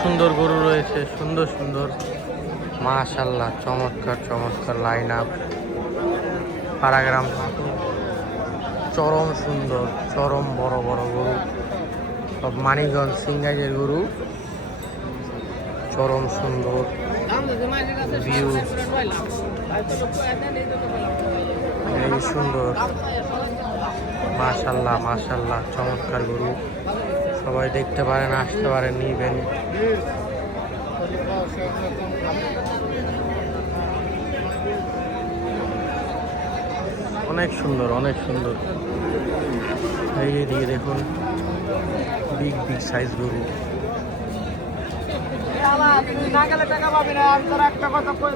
সুন্দর গরু রয়েছে, সুন্দর সুন্দর, মাশাআল্লাহ, চমৎকার চমৎকার লাইন আপ। পাড়াগ্রাম চরম সুন্দর, চরম বড় বড় গরু, সব মানিকগঞ্জ সিংগাইয়ের গরু, চরম সুন্দর ভিউ, এই সুন্দর, মাশাআল্লাহ মাশাআল্লাহ, চমৎকার গরু। সবাই দেখতে পারেন, আসতে পারেন, নিবেন। অনেক সুন্দর, অনেক সুন্দর। এই দিকে দেখুন, বিগ বিগ সাইজ গরু। না গেলে টাকা পাবি না, আমি তোর একটা কথা কই